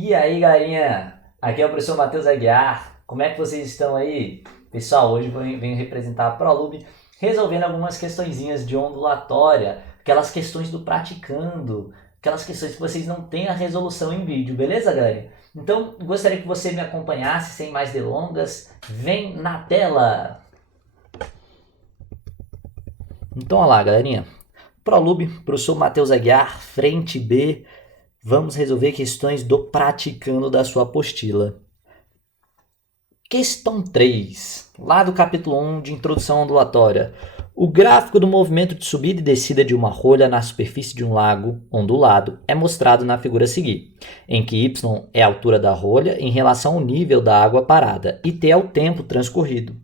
E aí, galerinha? Aqui é o professor Matheus Aguiar. Como é que vocês estão aí? Pessoal, hoje venho representar a ProLube resolvendo algumas questõezinhas de ondulatória, aquelas questões do praticando, aquelas questões que vocês não têm a resolução em vídeo, beleza, galera? Então, gostaria que você me acompanhasse sem mais delongas. Vem na tela! Então, olha lá, galerinha. ProLube, professor Matheus Aguiar, frente B. Vamos resolver questões do praticando da sua apostila. Questão 3, lá do capítulo 1 de Introdução Ondulatória. O gráfico do movimento de subida e descida de uma rolha na superfície de um lago ondulado é mostrado na figura a seguir, em que y é a altura da rolha em relação ao nível da água parada e t é o tempo transcorrido.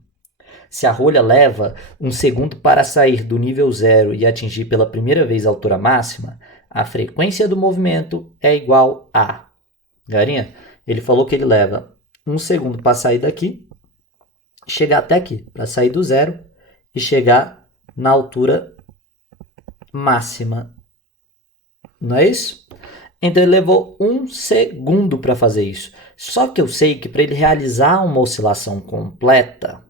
Se a rolha leva um segundo para sair do nível zero e atingir pela primeira vez a altura máxima, a frequência do movimento é igual a... Galerinha, ele falou que ele leva um segundo para sair daqui, chegar até aqui, para sair do zero e chegar na altura máxima. Não é isso? Então ele levou um segundo para fazer isso. Só que eu sei que para ele realizar uma oscilação completa,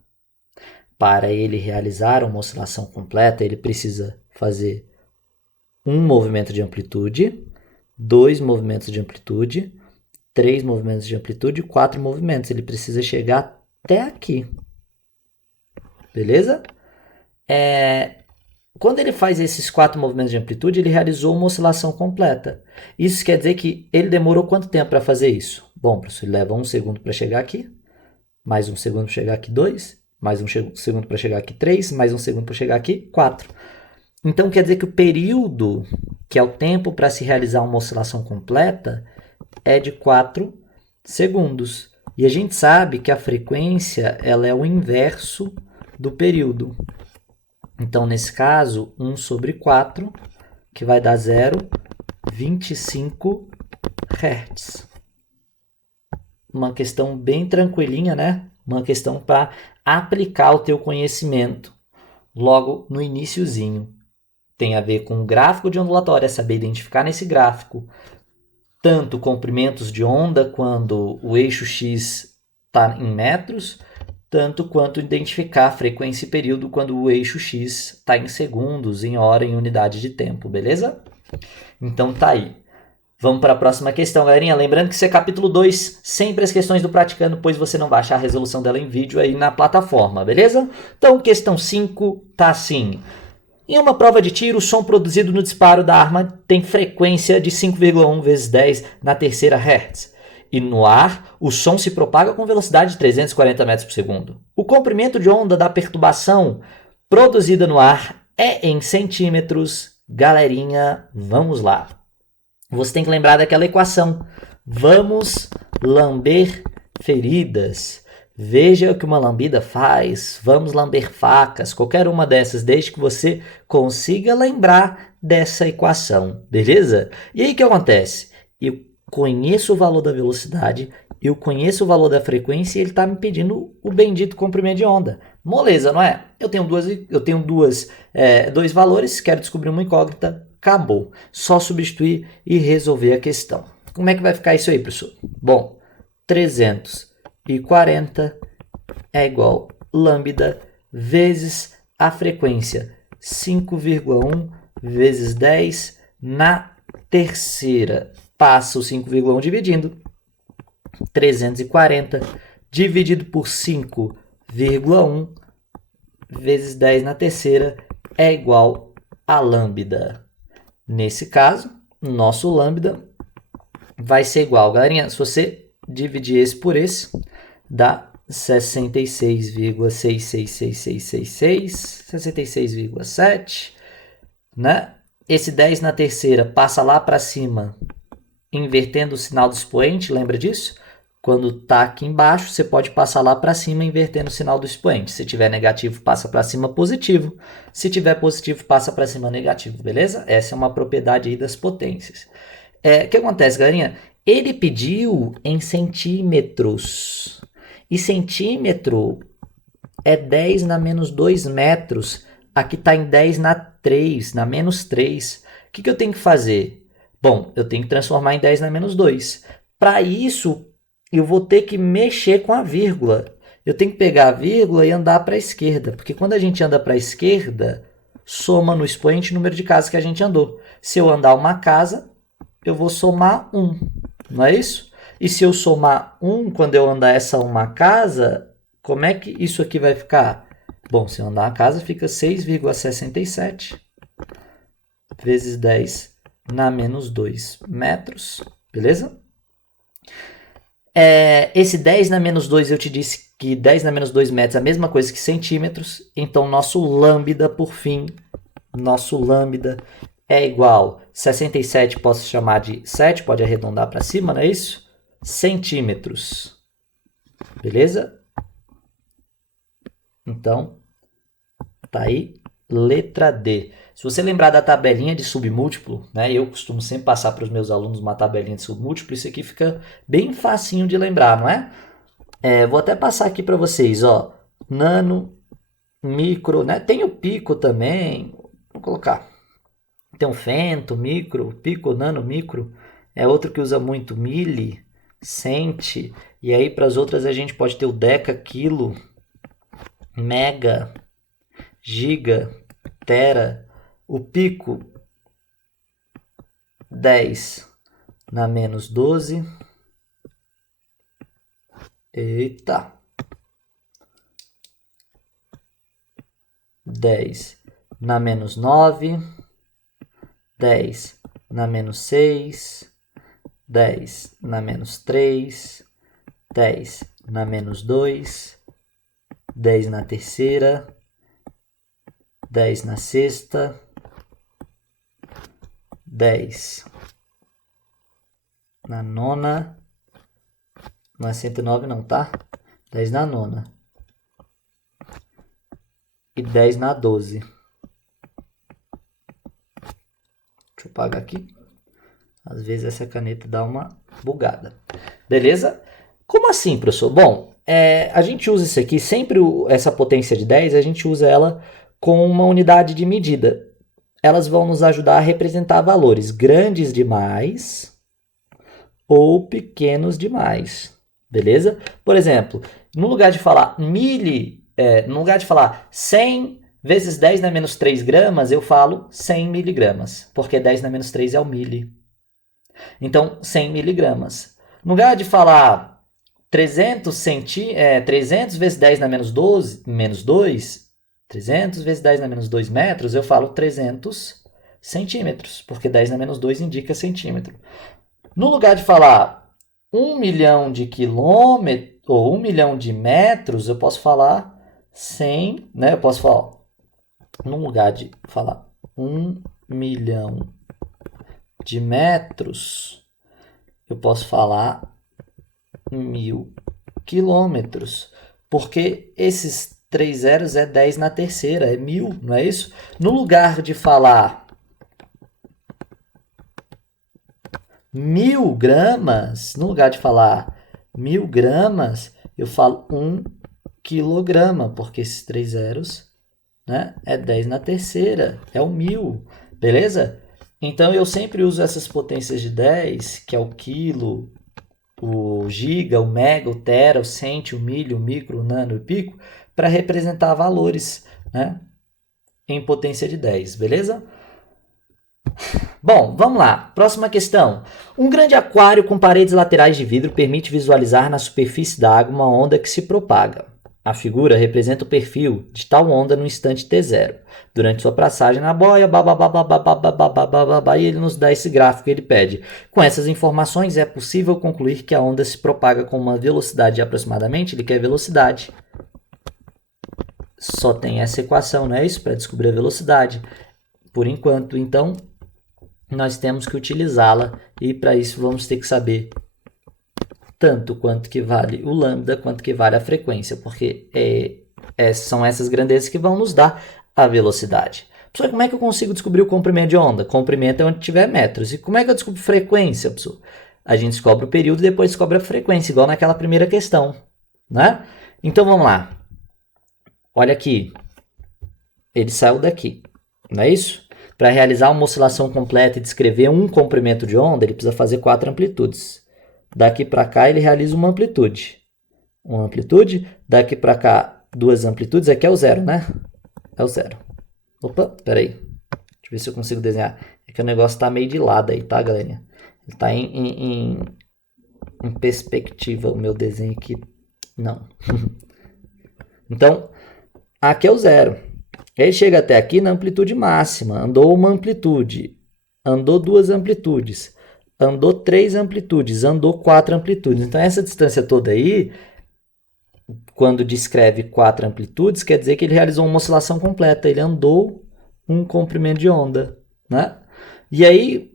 ele precisa fazer um movimento de amplitude, 2 movimentos de amplitude, 3 movimentos de amplitude, 4 movimentos. Ele precisa chegar até aqui. Beleza? Quando ele faz esses 4 movimentos de amplitude, ele realizou uma oscilação completa. Isso quer dizer que ele demorou quanto tempo para fazer isso? Bom, professor, ele leva um segundo para chegar aqui, mais um segundo para chegar aqui, 2, mais um segundo para chegar aqui, 3, mais um segundo para chegar aqui, 4. Então, quer dizer que o período, que é o tempo para se realizar uma oscilação completa, é de 4 segundos. E a gente sabe que a frequência ela é o inverso do período. Então, nesse caso, 1 sobre 4, que vai dar 0,25 Hz. Uma questão bem tranquilinha, né? Uma questão para aplicar o teu conhecimento logo no iniciozinho. Tem a ver com o gráfico de ondulatória, saber identificar nesse gráfico tanto comprimentos de onda quando o eixo x está em metros, tanto quanto identificar frequência e período quando o eixo x está em segundos, em hora, em unidade de tempo, beleza? Então tá aí. Vamos para a próxima questão, galerinha. Lembrando que isso é capítulo 2, sempre as questões do praticando, pois você não vai achar a resolução dela em vídeo aí na plataforma, beleza? Então, questão 5 tá assim. Em uma prova de tiro, o som produzido no disparo da arma tem frequência de 5,1 vezes 10 na terceira Hz. E no ar, o som se propaga com velocidade de 340 metros por segundo. O comprimento de onda da perturbação produzida no ar é em centímetros. Galerinha, vamos lá. Você tem que lembrar daquela equação. Vamos lamber feridas. Veja o que uma lambida faz. Vamos lamber facas. Qualquer uma dessas, desde que você consiga lembrar dessa equação. Beleza? E aí o que acontece? Eu conheço o valor da velocidade, eu conheço o valor da frequência e ele está me pedindo o bendito comprimento de onda. Moleza, não é? Eu tenho dois valores, quero descobrir uma incógnita. Acabou. Só substituir e resolver a questão. Como é que vai ficar isso aí, professor? Bom, 340 é igual lambda vezes a frequência 5,1 vezes 10 na terceira. Passa o 5,1 dividindo. 340 dividido por 5,1 vezes 10 na terceira é igual a lambda. Nesse caso, nosso lambda vai ser igual, galerinha, se você dividir esse por esse, dá 66,666666, 66,7, né? Esse 10 na terceira passa lá para cima, invertendo o sinal do expoente, lembra disso? Quando está aqui embaixo, você pode passar lá para cima invertendo o sinal do expoente. Se tiver negativo, passa para cima positivo. Se tiver positivo, passa para cima negativo, beleza? Essa é uma propriedade aí das potências. O que acontece, galerinha? Ele pediu em centímetros. E centímetro é 10 na menos 2 metros. Aqui está em 10 na 3, na menos 3. O que eu tenho que fazer? Bom, eu tenho que transformar em 10 na menos 2. Para isso, eu vou ter que mexer com a vírgula. Eu tenho que pegar a vírgula e andar para a esquerda, porque quando a gente anda para a esquerda, soma no expoente o número de casas que a gente andou. Se eu andar uma casa, eu vou somar 1, não é isso? E se eu somar 1 quando eu andar essa uma casa, como é que isso aqui vai ficar? Bom, se eu andar a casa, fica 6,67 vezes 10 na menos 2 metros, beleza? Esse 10 na menos 2, eu te disse que 10 na menos 2 metros é a mesma coisa que centímetros, então nosso lambda, por fim, nosso lambda é igual 67, posso chamar de 7, pode arredondar para cima, não é isso? Centímetros, beleza? Então, tá aí, letra D. Se você lembrar da tabelinha de submúltiplo, né, eu costumo sempre passar para os meus alunos uma tabelinha de submúltiplo, isso aqui fica bem facinho de lembrar, não é? Vou até passar aqui para vocês, ó, nano, micro, né? Tem o pico também, vou colocar. Tem o fento, micro, pico, nano, micro, é outro que usa muito, mili, centi, e aí para as outras a gente pode ter o deca, quilo, mega, giga, tera, o pico 10 na menos 12. Eita. 10 na menos 9. 10 na menos 6. 10 na menos 3. 10 na menos 2. 10 na terceira. 10 na sexta. 10 na nona. Não é 109 não, tá? 10 na nona. E 10 na 12. Deixa eu apagar aqui. Às vezes essa caneta dá uma bugada. Beleza? Como assim, professor? Bom, a gente usa isso aqui, sempre essa potência de 10, a gente usa ela com uma unidade de medida. Elas vão nos ajudar a representar valores grandes demais ou pequenos demais. Beleza? Por exemplo, no lugar de falar no lugar de falar 100 vezes 10 na menos 3 gramas, eu falo 100 miligramas, porque 10 na menos 3 é o mili. Então, 100 miligramas. No lugar de falar 300 vezes 10 na menos 2, 300 vezes 10 na menos 2 metros, eu falo 300 centímetros, porque 10 na menos 2 indica centímetro. No lugar de falar 1 milhão de quilômetros ou 1 milhão de metros, eu posso falar 100, né? Eu posso falar, no lugar de falar 1 milhão de metros, eu posso falar 1000 quilômetros, porque esses 3 zeros é 10 na terceira, é 1000, não é isso? No lugar de falar 1000 gramas, no lugar de falar 1000 gramas, eu falo 1 quilograma, porque esses 3 zeros, né, é 10 na terceira, é o 1000, beleza? Então, eu sempre uso essas potências de 10, que é o quilo, o giga, o mega, o tera, o centi, o milho, o micro, o nano e o pico, para representar valores, né, em potência de 10, beleza? Bom, vamos lá. Próxima questão. Um grande aquário com paredes laterais de vidro permite visualizar na superfície da água uma onda que se propaga. A figura representa o perfil de tal onda no instante t0. Durante sua passagem na boia, e ele nos dá esse gráfico e ele pede. Com essas informações, é possível concluir que a onda se propaga com uma velocidade de aproximadamente, ele quer velocidade. Só tem essa equação, não é isso? Para descobrir a velocidade. Por enquanto, então, nós temos que utilizá-la e para isso vamos ter que saber tanto quanto que vale o lambda, quanto que vale a frequência, porque são essas grandezas que vão nos dar a velocidade. Professor, como é que eu consigo descobrir o comprimento de onda? Comprimento é onde tiver metros. E como é que eu descubro frequência, professor? A gente descobre o período e depois descobre a frequência, igual naquela primeira questão, né? Então, vamos lá. Olha aqui. Ele saiu daqui, não é isso? Para realizar uma oscilação completa e descrever um comprimento de onda, ele precisa fazer 4 amplitudes. Daqui para cá ele realiza uma amplitude. Uma amplitude. Daqui para cá, duas amplitudes. Aqui é o zero, né? É o zero. Opa, peraí. Deixa eu ver se eu consigo desenhar. É que o negócio tá meio de lado aí, tá, galerinha? Ele tá em perspectiva o meu desenho aqui. Não. Então, aqui é o zero. Ele chega até aqui na amplitude máxima. Andou uma amplitude. Andou duas amplitudes. Andou três amplitudes. Andou quatro amplitudes. Então, essa distância toda aí, quando descreve quatro amplitudes, quer dizer que ele realizou uma oscilação completa. Ele andou um comprimento de onda, né? E aí,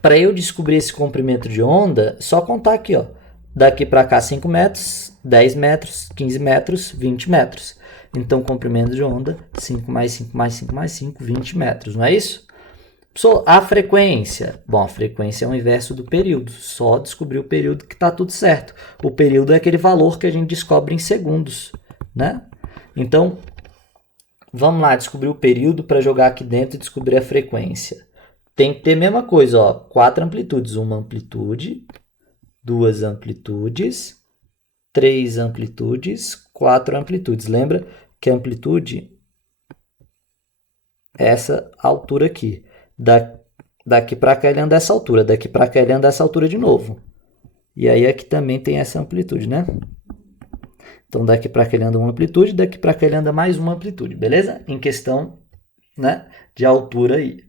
para eu descobrir esse comprimento de onda, só contar aqui, ó. Daqui para cá 5 metros, 10 metros, 15 metros, 20 metros. Então, comprimento de onda, 5 mais 5 mais 5 mais 5, 20 metros, não é isso? A frequência. Bom, a frequência é o inverso do período. Só descobrir o período que está tudo certo. O período é aquele valor que a gente descobre em segundos, né? Então, vamos lá descobrir o período para jogar aqui dentro e descobrir a frequência. Tem que ter a mesma coisa, ó. 4 amplitudes. Uma amplitude, duas amplitudes, 3 amplitudes, 4 amplitudes. Lembra que a amplitude é essa altura aqui. Daqui para cá ele anda essa altura. Daqui para cá ele anda essa altura de novo. E aí aqui também tem essa amplitude, né? Então daqui para cá ele anda uma amplitude. Daqui para cá ele anda mais uma amplitude. Beleza? Em questão, né, de altura aí.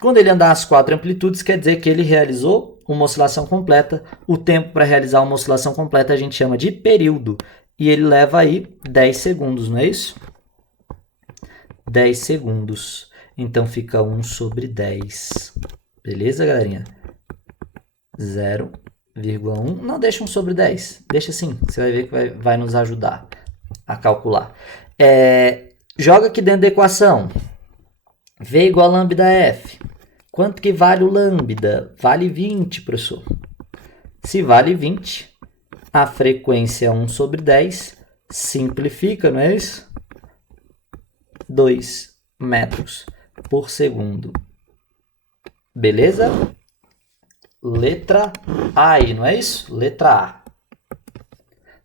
Quando ele andar as 4 amplitudes, quer dizer que ele realizou uma oscilação completa. O tempo para realizar uma oscilação completa a gente chama de período. E ele leva aí 10 segundos, não é isso? 10 segundos. Então fica 1 sobre 10. Beleza, galerinha? 0,1. Não, deixa 1 sobre 10. Deixa assim. Você vai ver que vai nos ajudar a calcular. Joga aqui dentro da equação. V igual a lambda F. Quanto que vale o lambda? Vale 20, professor. Se vale 20, a frequência é 1 sobre 10. Simplifica, não é isso? 2 metros por segundo. Beleza? Letra A aí, não é isso? Letra A.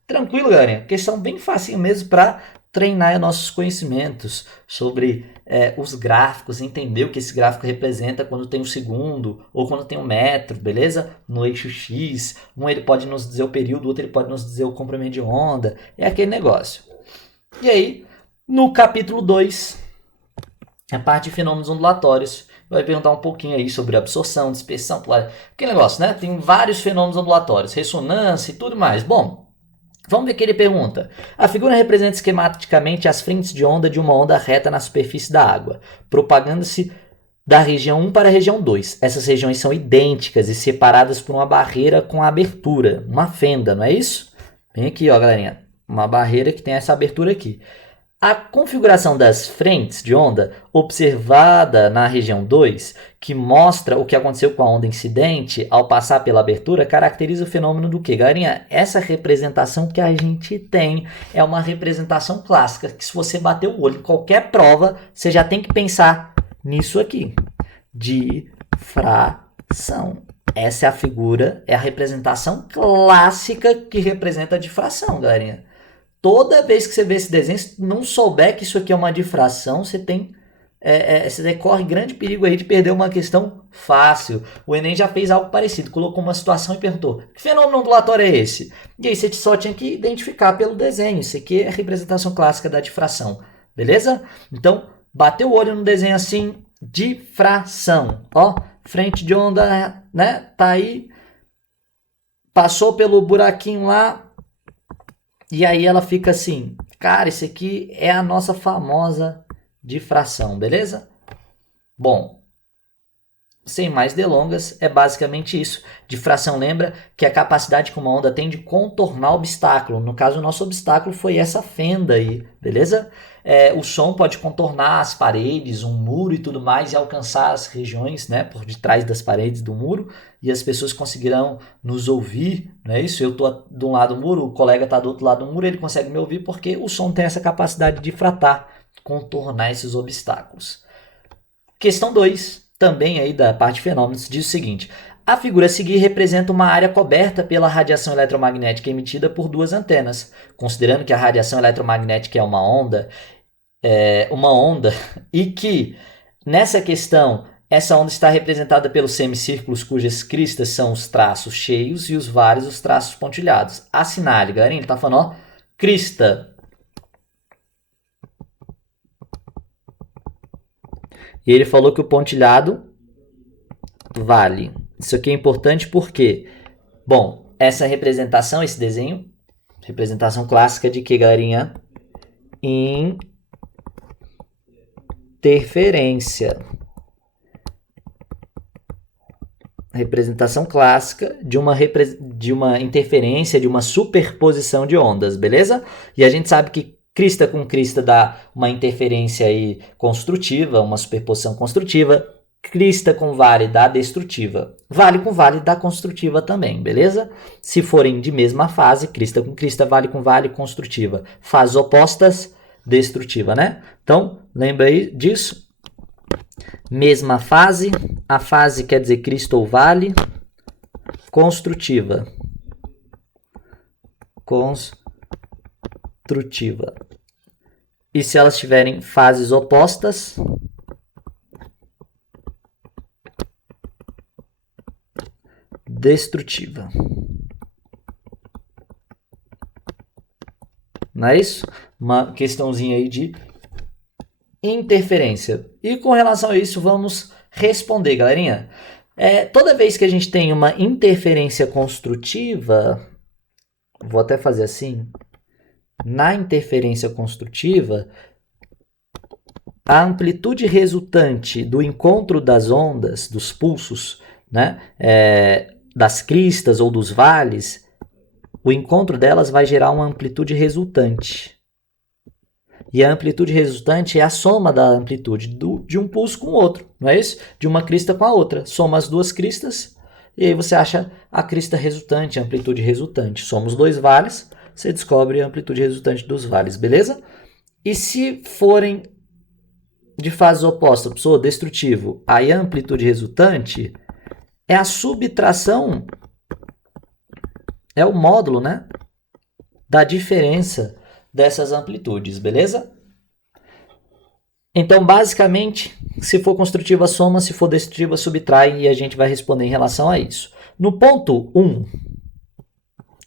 Tranquilo, galerinha. Questão bem fácil mesmo para treinar nossos conhecimentos sobre os gráficos, entender o que esse gráfico representa quando tem um segundo ou quando tem um metro, beleza? No eixo X, um ele pode nos dizer o período, o outro ele pode nos dizer o comprimento de onda, é aquele negócio. E aí, no capítulo 2, a parte de fenômenos ondulatórios, vai perguntar um pouquinho aí sobre absorção, dispersão, polar, aquele negócio, né? Tem vários fenômenos ondulatórios, ressonância e tudo mais. Bom, vamos ver o que ele pergunta. A figura representa esquematicamente as frentes de onda de uma onda reta na superfície da água, propagando-se da região 1 para a região 2. Essas regiões são idênticas e separadas por uma barreira com abertura, uma fenda, não é isso? Vem aqui, ó, galerinha, uma barreira que tem essa abertura aqui. A configuração das frentes de onda observada na região 2, que mostra o que aconteceu com a onda incidente ao passar pela abertura, caracteriza o fenômeno do quê? Galerinha, essa representação que a gente tem é uma representação clássica, que se você bater o olho em qualquer prova, você já tem que pensar nisso aqui. Difração. Essa é a figura, é a representação clássica que representa a difração, galerinha. Toda vez que você vê esse desenho, se não souber que isso aqui é uma difração, você corre grande perigo aí de perder uma questão fácil. O Enem já fez algo parecido, colocou uma situação e perguntou: que fenômeno ondulatório é esse? E aí você só tinha que identificar pelo desenho. Isso aqui é a representação clássica da difração, beleza? Então, bateu o olho no desenho assim, difração. Ó, frente de onda, né? Tá aí, passou pelo buraquinho lá. E aí ela fica assim, cara, esse aqui é a nossa famosa difração, beleza? Bom, sem mais delongas, é basicamente isso. Difração lembra que a capacidade que uma onda tem de contornar o obstáculo. No caso, o nosso obstáculo foi essa fenda aí, beleza? O som pode contornar as paredes, um muro e tudo mais e alcançar as regiões, né, por detrás das paredes do muro e as pessoas conseguirão nos ouvir, não é isso? Eu estou de um lado do muro, o colega está do outro lado do muro, ele consegue me ouvir porque o som tem essa capacidade de difratar, contornar esses obstáculos. Questão 2, também aí da parte de fenômenos, diz o seguinte: A figura a seguir representa uma área coberta pela radiação eletromagnética emitida por duas antenas. Considerando que a radiação eletromagnética é uma onda e que, nessa questão, essa onda está representada pelos semicírculos cujas cristas são os traços cheios e os vales os traços pontilhados. Assinale, galerinha, ele está falando, ó, crista. E ele falou que o pontilhado vale. Isso aqui é importante porque, bom, essa representação, esse desenho, representação clássica de que, galerinha? Interferência. Representação clássica de uma interferência, de uma superposição de ondas, beleza? E a gente sabe que crista com crista dá uma interferência aí construtiva, uma superposição construtiva. Crista com vale dá destrutiva. Vale com vale dá construtiva também, beleza? Se forem de mesma fase, crista com crista, vale com vale, construtiva. Fases opostas, destrutiva, né? Então, lembra aí disso? Mesma fase, a fase quer dizer crista ou vale. Construtiva. Construtiva. E se elas tiverem fases opostas, destrutiva. Não é isso? Uma questãozinha aí de interferência. E com relação a isso, vamos responder, galerinha. Toda vez que a gente tem uma interferência construtiva, vou até fazer assim, na interferência construtiva, a amplitude resultante do encontro das ondas, dos pulsos, né, das cristas ou dos vales, o encontro delas vai gerar uma amplitude resultante. E a amplitude resultante é a soma da amplitude de um pulso com o outro, não é isso? De uma crista com a outra. Soma as duas cristas e aí você acha a crista resultante, a amplitude resultante. Soma os dois vales, você descobre a amplitude resultante dos vales, beleza? E se forem de fase oposta, pessoa, destrutivo, aí a amplitude resultante é a subtração, é o módulo, né, da diferença dessas amplitudes, beleza? Então, basicamente, se for construtiva, soma, se for destrutiva, subtrai, e a gente vai responder em relação a isso. No ponto 1, o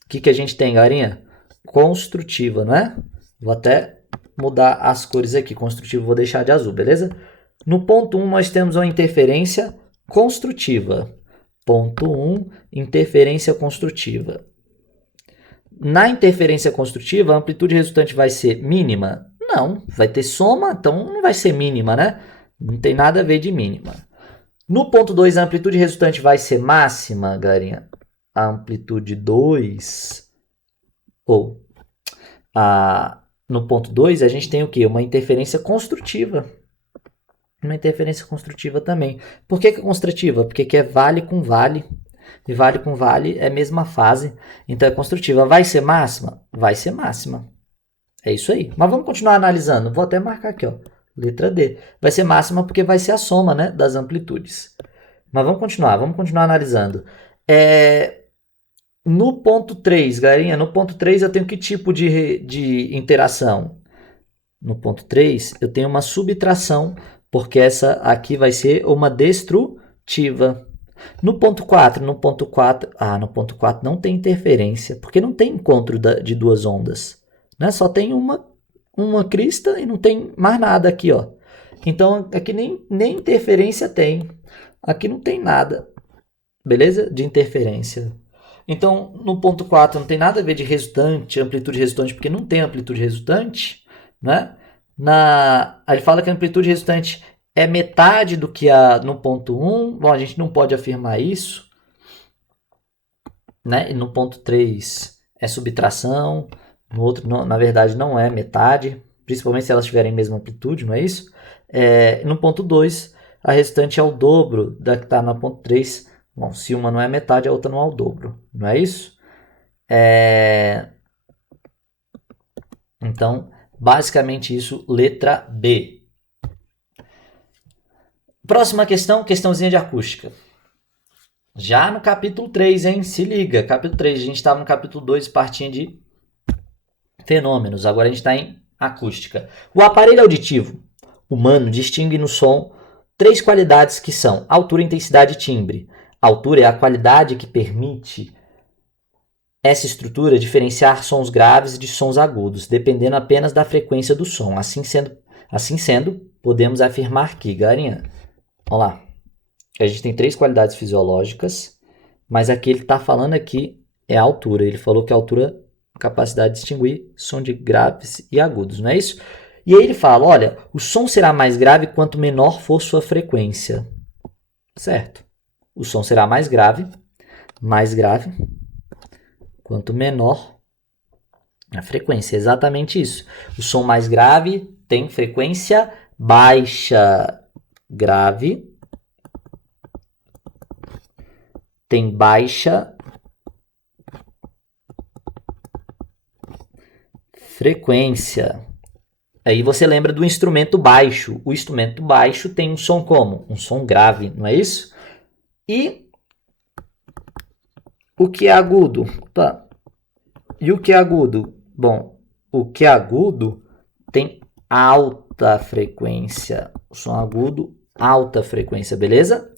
que a gente tem, galerinha? Construtiva, não é? Vou até mudar as cores aqui. Construtivo vou deixar de azul, beleza? No ponto 1, nós temos uma interferência construtiva. Ponto 1, interferência construtiva. Na interferência construtiva, a amplitude resultante vai ser mínima? Não, vai ter soma, então não vai ser mínima, né? Não tem nada a ver de mínima. No ponto 2, a amplitude resultante vai ser máxima, galerinha. A amplitude 2, no ponto 2, a gente tem o quê? Uma interferência construtiva. Uma interferência construtiva também. Por que é construtiva? Porque aqui é vale com vale. E vale com vale é a mesma fase, então é construtiva. Vai ser máxima? Vai ser máxima. É isso aí. Mas vamos continuar analisando. Vou até marcar aqui, ó, letra D. Vai ser máxima porque vai ser a soma, né, das amplitudes. Mas vamos continuar analisando. No ponto 3, galerinha, no ponto 3 eu tenho que tipo de interação? No ponto 3 eu tenho uma subtração, porque essa aqui vai ser uma destrutiva. No ponto 4 no ponto 4 não tem interferência, porque não tem encontro de duas ondas, né? Só tem uma crista e não tem mais nada aqui, ó. Então, aqui nem interferência tem. Aqui não tem nada, beleza? De interferência. Então, no ponto 4 não tem nada a ver de resultante, amplitude resultante, porque não tem amplitude resultante, né? Ele fala que a amplitude resultante é metade do que no ponto 1. Bom, a gente não pode afirmar isso, né? E no ponto 3 é subtração. No outro, na verdade, não é metade, principalmente se elas tiverem a mesma amplitude, não é isso? No ponto 2, a resultante é o dobro da que está no ponto 3. Bom, se uma não é metade, a outra não é o dobro, não é isso? Então, basicamente isso, letra B. Próxima questão, questãozinha de acústica. Já no capítulo 3, hein? Se liga, capítulo 3, a gente estava no capítulo 2, partinha de fenômenos. Agora a gente está em acústica. O aparelho auditivo humano distingue no som 3 qualidades que são altura, intensidade e timbre. Altura é a qualidade que permite essa estrutura diferenciar sons graves de sons agudos, dependendo apenas da frequência do som. Assim sendo, podemos afirmar que, galerinha, vamos lá, a gente tem 3 qualidades fisiológicas, mas aqui ele está falando aqui é a altura. Ele falou que a altura é a capacidade de distinguir som de graves e agudos, não é isso? E aí ele fala, olha, o som será mais grave quanto menor for sua frequência. Certo. O som será mais grave, quanto menor a frequência. É exatamente isso. O som mais grave tem frequência baixa. Grave tem baixa frequência. Aí você lembra do instrumento baixo. O instrumento baixo tem um som como? Um som grave, não é isso? E o que é agudo? Opa. E o que é agudo? Bom, o que é agudo tem alta frequência. O som agudo, alta frequência, beleza?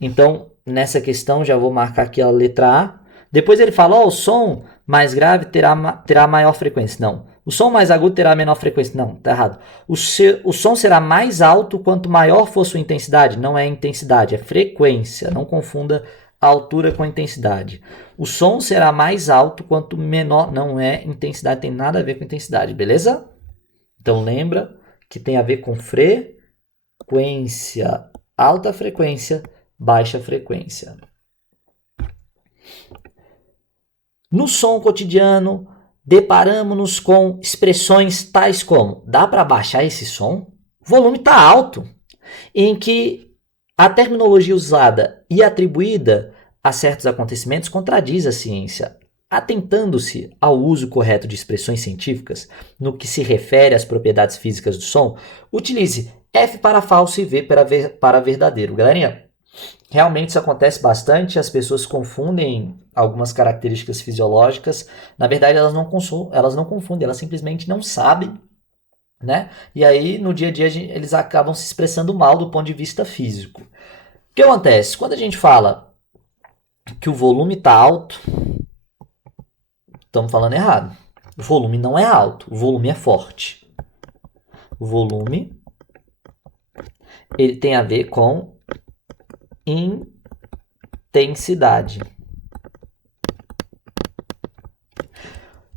Então, nessa questão, já vou marcar aqui a letra A. Depois ele fala, o som mais grave terá maior frequência. Não. O som mais agudo terá menor frequência. Não, tá errado. O som será mais alto quanto maior for sua intensidade. Não é intensidade, é frequência. Não confunda a altura com a intensidade. O som será mais alto quanto menor. Não é intensidade, tem nada a ver com intensidade, beleza? Então lembra que tem a ver com frequência. Alta frequência, baixa frequência. No som cotidiano, deparamos-nos com expressões tais como: dá para baixar esse som? O volume está alto. Em que a terminologia usada e atribuída a certos acontecimentos contradiz a ciência. Atentando-se ao uso correto de expressões científicas no que se refere às propriedades físicas do som, utilize F para falso e V para verdadeiro. Galerinha, realmente isso acontece bastante, as pessoas confundem algumas características fisiológicas. Na verdade, elas não confundem, elas simplesmente não sabem, né? E aí, no dia a dia, eles acabam se expressando mal do ponto de vista físico. O que acontece? Quando a gente fala que o volume está alto, estamos falando errado. O volume não é alto, o volume é forte. O volume ele tem a ver com intensidade.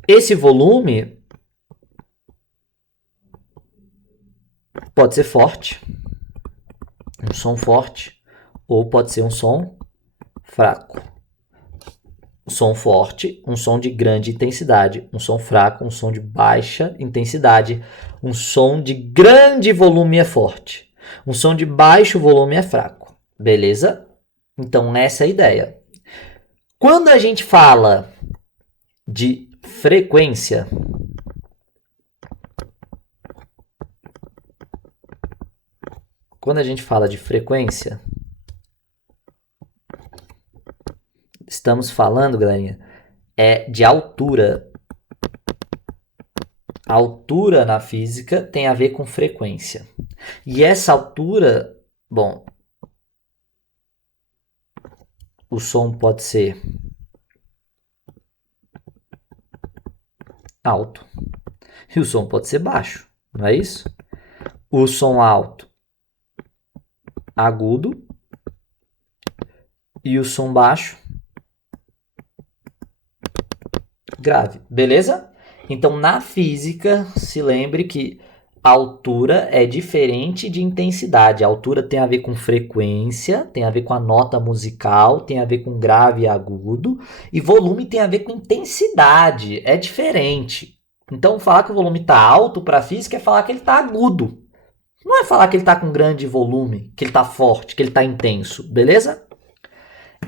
Esse volume pode ser forte, um som forte, ou pode ser um som fraco. Um som forte, um som de grande intensidade. Um som fraco, um som de baixa intensidade. Um som de grande volume é forte. Um som de baixo volume é fraco. Beleza? Então, essa é a ideia. Quando a gente fala de frequência, estamos falando, galerinha, de altura. A altura na física tem a ver com frequência. E essa altura, bom, o som pode ser alto e o som pode ser baixo, não é isso? O som alto, agudo, e o som baixo, grave, beleza? Então, na física, se lembre que a altura é diferente de intensidade. A altura tem a ver com frequência, tem a ver com a nota musical, tem a ver com grave e agudo, e volume tem a ver com intensidade, é diferente. Então, falar que o volume está alto para a física é falar que ele está agudo. Não é falar que ele está com grande volume, que ele está forte, que ele está intenso, beleza?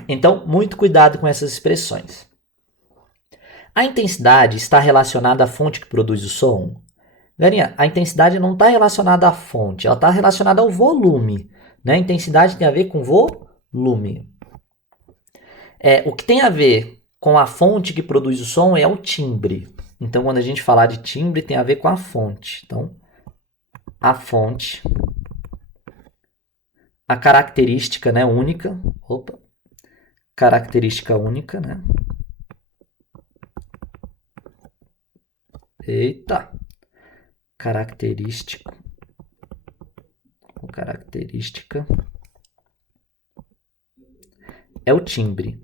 Então, muito cuidado com essas expressões. A intensidade está relacionada à fonte que produz o som? Galerinha, a intensidade não está relacionada à fonte, ela está relacionada ao volume. Né? A intensidade tem a ver com volume. O que tem a ver com a fonte que produz o som é o timbre. Então, quando a gente falar de timbre, tem a ver com a fonte. Então, a fonte, a característica, né, única. Opa. Característica única, né? Eita. Característica é o timbre.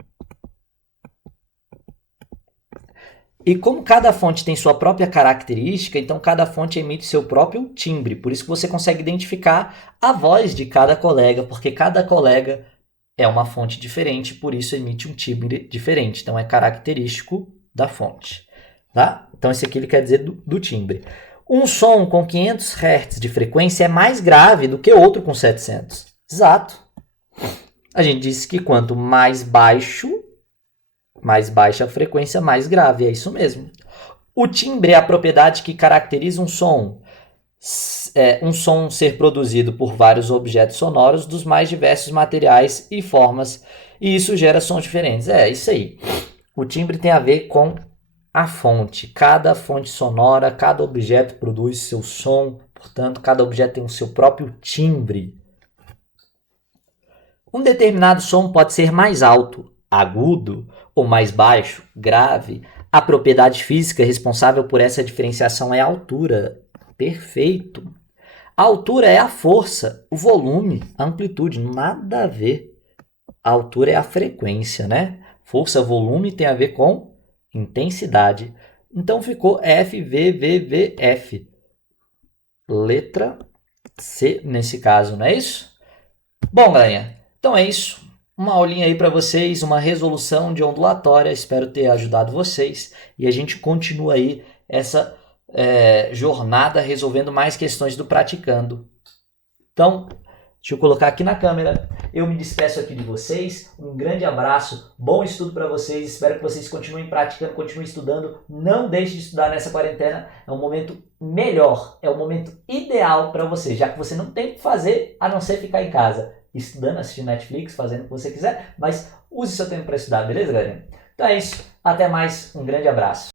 E como cada fonte tem sua própria característica, então cada fonte emite seu próprio timbre. Por isso que você consegue identificar a voz de cada colega, porque cada colega é uma fonte diferente, por isso emite um timbre diferente. Então é característico da fonte. Tá? Então esse aqui ele quer dizer do timbre. Um som com 500 Hz de frequência é mais grave do que outro com 700. Exato. A gente disse que quanto mais baixa a frequência, mais grave. É isso mesmo. O timbre é a propriedade que caracteriza um som. Um som ser produzido por vários objetos sonoros dos mais diversos materiais e formas. E isso gera sons diferentes. É isso aí. O timbre tem a ver com a fonte. Cada fonte sonora, cada objeto produz seu som. Portanto, cada objeto tem o seu próprio timbre. Um determinado som pode ser mais alto, agudo, ou mais baixo, grave. A propriedade física responsável por essa diferenciação é a altura. Perfeito. A altura é a força, o volume, a amplitude, nada a ver. A altura é a frequência, né? Força, volume tem a ver com intensidade. Então ficou FVVVF. Letra C nesse caso, não é isso? Bom, galerinha, então é isso. Uma aulinha aí para vocês, uma resolução de ondulatória. Espero ter ajudado vocês. E a gente continua aí essa jornada resolvendo mais questões do Praticando. Então, deixa eu colocar aqui na câmera. Eu me despeço aqui de vocês. Um grande abraço, bom estudo para vocês. Espero que vocês continuem praticando, continuem estudando. Não deixe de estudar nessa quarentena. É um momento melhor, é o momento ideal para você, já que você não tem o que fazer a não ser ficar em casa, estudando, assistindo Netflix, fazendo o que você quiser, mas use seu tempo para estudar, beleza, galera? Então é isso. Até mais. Um grande abraço.